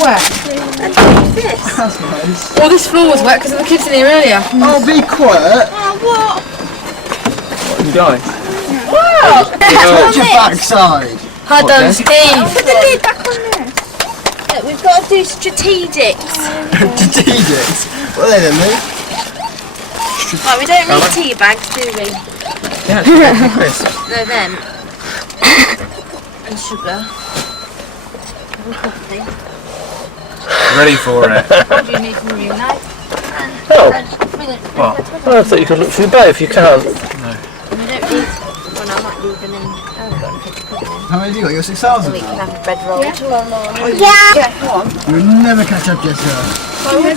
wet. That's nice. Well, this floor was wet because of the kids in here earlier. Oh, be quiet. What? Guys. What? Touch your backside. Hi, done, Steve. Put the lid back on there. Look, we've got to do strategics. Strategics. What are they then, Luke? Right, we don't need tea bags, do we? Yeah, it's crisp. No, them. And sugar. And coffee. Ready for it. What do you need from you now? Oh, What? well, I thought you could look through both. You can't. We don't need... Well, no, I might leave them in... I haven't got anything to put them in. How many have you got? You got 6,000 So we can now? have a bread roll. You'll never catch up, Jessica. You can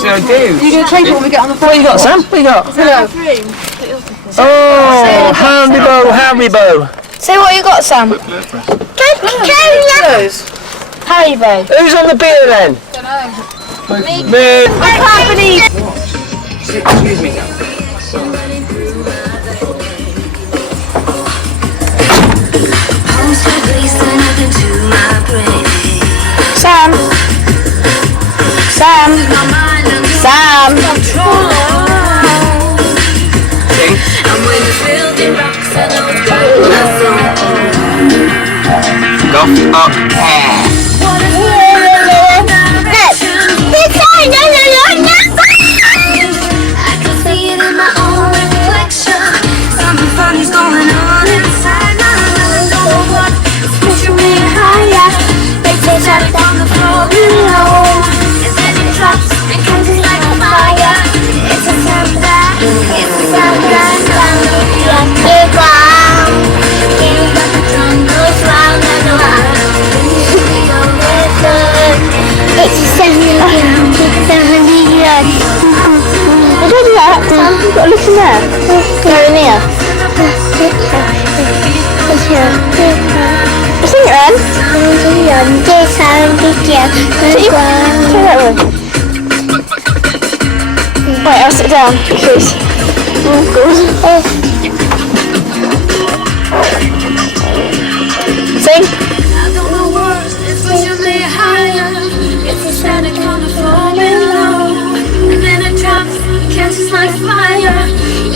see I do. You're going to take it when we get on the phone. What you got, Sam? What you got? Hello. Oh, Haribo. So what you got, Sam? Haribo. Who's on the beer then? Me. I can't believe... Excuse me. Sam. Go up. You've got to listen there. Go in here. Sing it then. Turn that one. Wait, I'll sit down because... Oh god. Sing.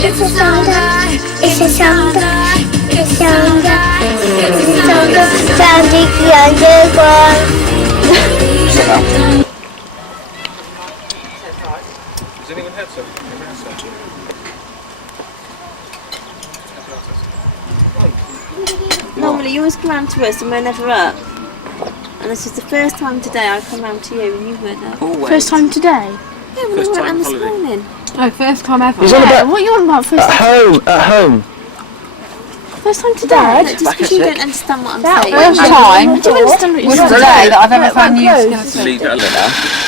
It's a song that, it's a song that, it's a song that, it's a song that, sounding underground. Has anyone had some? Normally you always come round to us and we're never up. And this is the first time today I've come round to you and you weren't up. Always. First time today? Yeah, we went round this morning. Oh, first time ever. He's on about What are you on about first time? at home. First time today? Just because you don't understand what I'm saying. First time? Do you understand what you're Was saying? today that I've ever found you. Leave it a little.